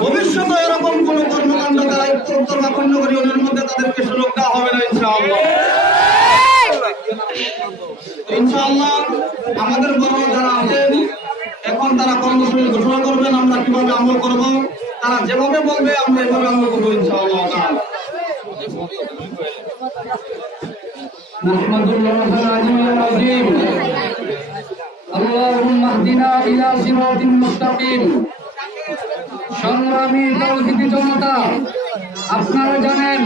ভবিষ্যতে এরকম কোন কর্মকাণ্ড তারা উত্তর বা খণ্ডগর ইউনিয়নের মধ্যে তাদেরকে সুযোগ দেওয়া হবে না ইনশাআল্লাহ ইনশাআল্লাহ আমাদের বড় যারা আছেন এখন তারা কর্মসূচি ঘোষণা করবেন আমরা কিভাবে আমল করব তারা যেভাবে বলবে আমরা এভাবে আমল করবো ইনশাআল্লাহ তাআলা। نحمد الله العلي العظيم اللهم اهدنا الى صراط مستقيم সংগ্রামী তৌহিদি জনতা, আপনারা জানেন,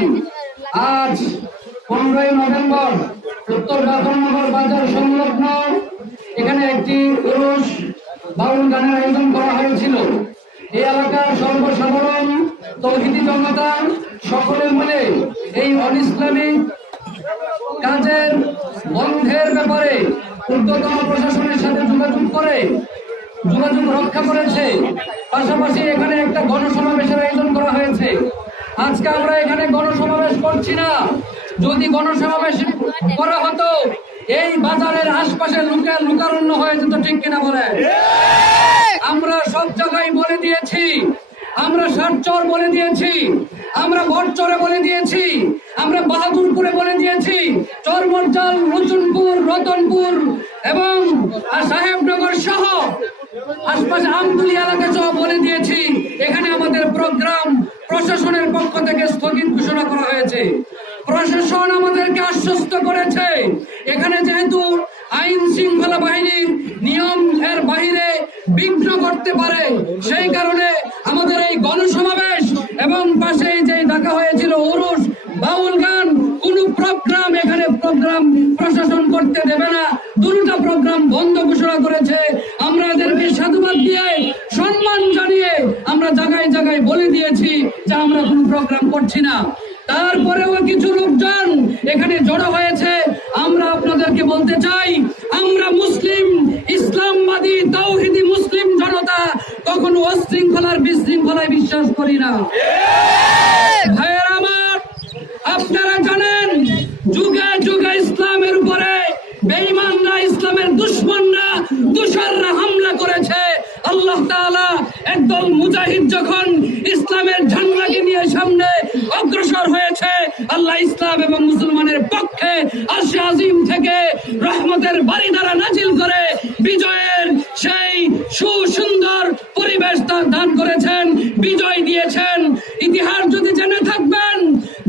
আজ পনেরোই নভেম্বর উত্তর বাদনগর বাজার সংলগ্ন এখানে একটি পুরুষ বাউল গানের আয়োজন করা হয়েছিল। এই এলাকার সর্বসাধারণ তৌহিদি জনতা সকলে মিলে এই অন ইসলামিক কাজের বন্ধের ব্যাপারে ঊর্ধ্বতন প্রশাসনের সাথে যোগাযোগ করে যোগাযোগ রক্ষা করেছে। পাশাপাশি এখানে একটা গণসমাবেশের আয়োজন করা হয়েছে। আজকে আমরা এখানে গণসমাবেশ করছি না। যদি গণসমাবেশ করা হতো, এই বাজারের আশপাশে লুকা লুকারণ্য হয়ে যেত, ঠিক কিনা বলে আমরা সব জায়গায় বলে দিয়েছি। আমরা ষাটচর বলে দিয়েছি। আমরা বটচরে বলে দিয়েছি। আমরা বাহাদুরপুরে বলে দিয়েছি। চরমরজাল রচুনপুর রতনপুর এবং সাহেবনগর সহ আশপাশে আমতুলি এলাকা সহ বলে দিয়েছি এখানে আমাদের প্রোগ্রাম প্রশাসনের পক্ষ থেকে স্থগিত ঘোষণা করা হয়েছে। প্রশাসন আমাদেরকে আশ্বস্ত করেছে। এখানে যেহেতু আইন শৃঙ্খলা নিয়ম এর বাইরে বিঘ্ন করতে পারে সেই কারণে আমাদের এই গণসমাবেশ এবং পাশে যে ডাকা হয়েছিল উরুষ বাউল গান কোন প্রোগ্রাম এখানে প্রোগ্রাম প্রশাসন করতে দেবে না। দুটা প্রোগ্রাম বন্ধ ঘোষণা করেছে। আমরা এদেরকে সাধুবাদ দিয়ে সম্মান জানিয়ে আমরা জায়গায় জায়গায় বলে দিয়েছি যে আমরা কোনো প্রোগ্রাম করছি না। তারপরেও কিছু লোকজন এখানে জড়ো হয়েছে। আমরা আপনাদেরকে বলতে চাই, আমরা মুসলিম, ইসলামবাদী, তৌহিদি মুসলিম জনতা কখনো অশৃঙ্খলার বিশৃঙ্খলায় বিশ্বাস করি না। ভাইয়ের আমার, আপনারা আল্লাহ তাআলা একদল মুজাহিদ যখন ইসলামের ঝান্ডাকে নিয়ে সামনে অগ্রসর হয়েছে, আল্লাহ ইসলাম এবং মুসলমানের পক্ষে আশে আজিম থেকে রহমতের বাড়ি দ্বারা নাজিল করে বিজয়ের সেই সুসুন্দর পরিবেশ তা- দান করেছেন বিজয় দিয়েছেন ইতিহাস যদি জেনে থাকবেন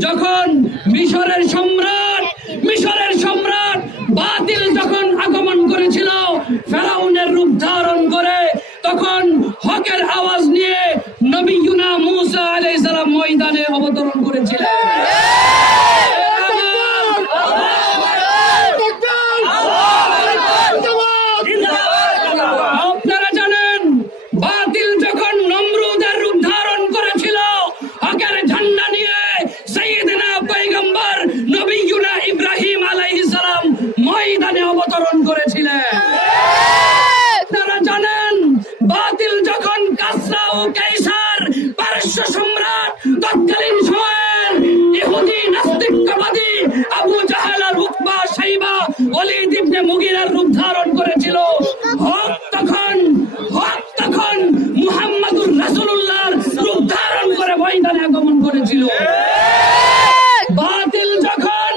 যখন মিশরের সম্রাট মিশরের সম্রাট বাতিল যখন আগমন করেছিল ফেরাউনের রূপ ধারণ করে তখন হকের আওয়াজ নিয়ে নবী ইউনা মুসা আলাইহিস সালাম ময়দানে অবতরণ করেছিলেন আপনারা জানেন বাতিল যখন নমরুদের রূপ ধারণ করেছিল হকের ঝান্ডা নিয়ে সাইয়েদনা পয়গম্বর নবীনা ইব্রাহিম আলাইহিস সালাম ময়দানে অবতরণ করেছিলেন আপনারা জানেন বাতিল যখন কাসরা ও কাইসার পারস্য সম্রাট তৎকালীন সময়ের ইহুদি নাস্তিকবাদী আবু জাহেল আর উকবা সাইবা ওয়ালিদ ইবনে মুগিরার রূপ ধারণ করেছিল। হক তখন হক তখন মুহাম্মাদুর রাসূলুল্লাহর রূপ ধারণ করে ময়দানে আগমন করেছিল। বাতিল যখন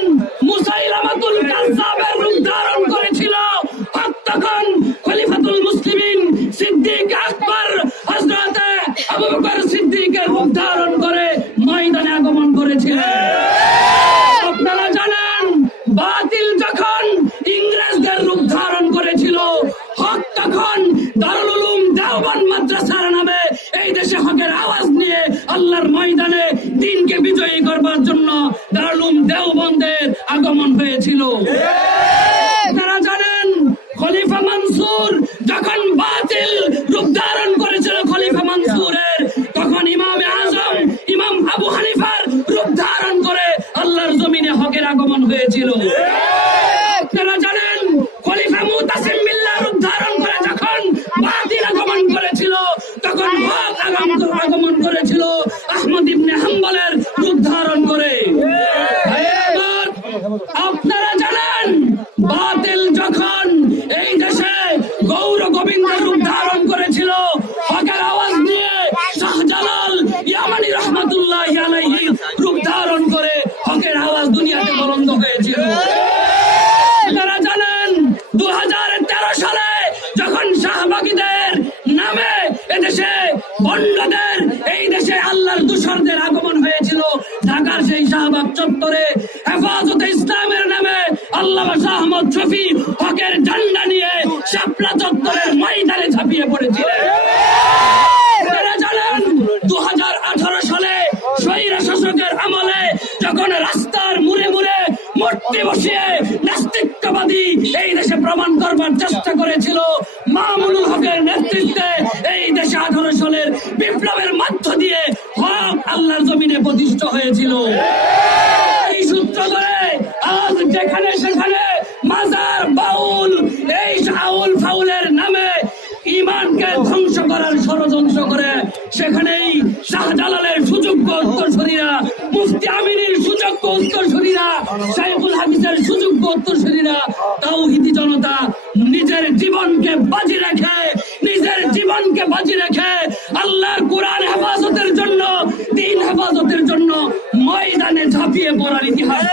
মুসাইলামাতুল কাজ্জাবের রূপ ধারণ করেছিল, হক তখন খলিফাতুল মুসলিমিন সিদ্দিক আকবর আবু বকর সিদ্দিকের রূপ ধারণ করে ময়দানে আগমন করেছিলেন। আপনারা জানেন বাতিল যখন ইংরেজদের রূপ ধারণ করেছিল হক তখন দারুল উলুম দেওবন্দ মাদ্রাসার নামে এই দেশে হকের আওয়াজ নিয়ে আল্লাহর ময়দানে দিনকে বিজয়ী করবার জন্য দারুল উলুম দেওবন্দের আগমন হয়েছিল আপনারা জানেন খলিফা মানসুর যখন বাতিল রূপ ধারণ করেছিল খলিফা মানসুরের তখন ইমামে আজম ইমাম আবু হানিফার রূপ ধারণ করে আল্লাহর জমিনে হকের আগমন দু হাজার তেরো সালে যখন শাহবাগীদের নামে এদেশে বন্ডদের এই দেশে আল্লাহর দূষণদের আগমন হয়েছিল, ঢাকার সেই শাহবাগ চত্বরে হেফাজতে ইসলামের নামে আল্লাহ শাহ শফি হকের ঝান্ডা নিয়ে শাপলা চত্বরের ময়দানে ঝাঁপিয়ে পড়েছিলেন। শাসকের আমলে যখন রাস্তার মুড়ে মুড়ে মূর্তি বসিয়ে নাস্তিক নাস্তিকবাদী এই দেশে প্রমাণ করবার চেষ্টা করেছিল মামুনুল হকের নেতৃত্বে এই দেশে আঠারো সালের বিপ্লবের মধ্য দিয়ে হক আল্লাহর জমিনে প্রতিষ্ঠা হয়েছিল। এই সূত্র ধরে আজ যেখানে সেখানে মাজার বাউল, এই আউল ফাউলের নামে ইমানকে ধ্বংস করার ষড়যন্ত্র করে সেখানেই শাহজালালের সুযোগ্য উত্তরসূরিরা, মুফতি আমিনীর সুযোগ্য উত্তরসূরিরা সাইফুল হাদিসের সুযোগ্য উত্তরসূরিরা জীবনকে বাজি রেখে, নিজের জীবনকে বাজি রেখে আল্লাহর কোরআন হেফাজতের জন্য, দিন হেফাজতের জন্য ময়দানে ঝাঁপিয়ে পড়ার ইতিহাস।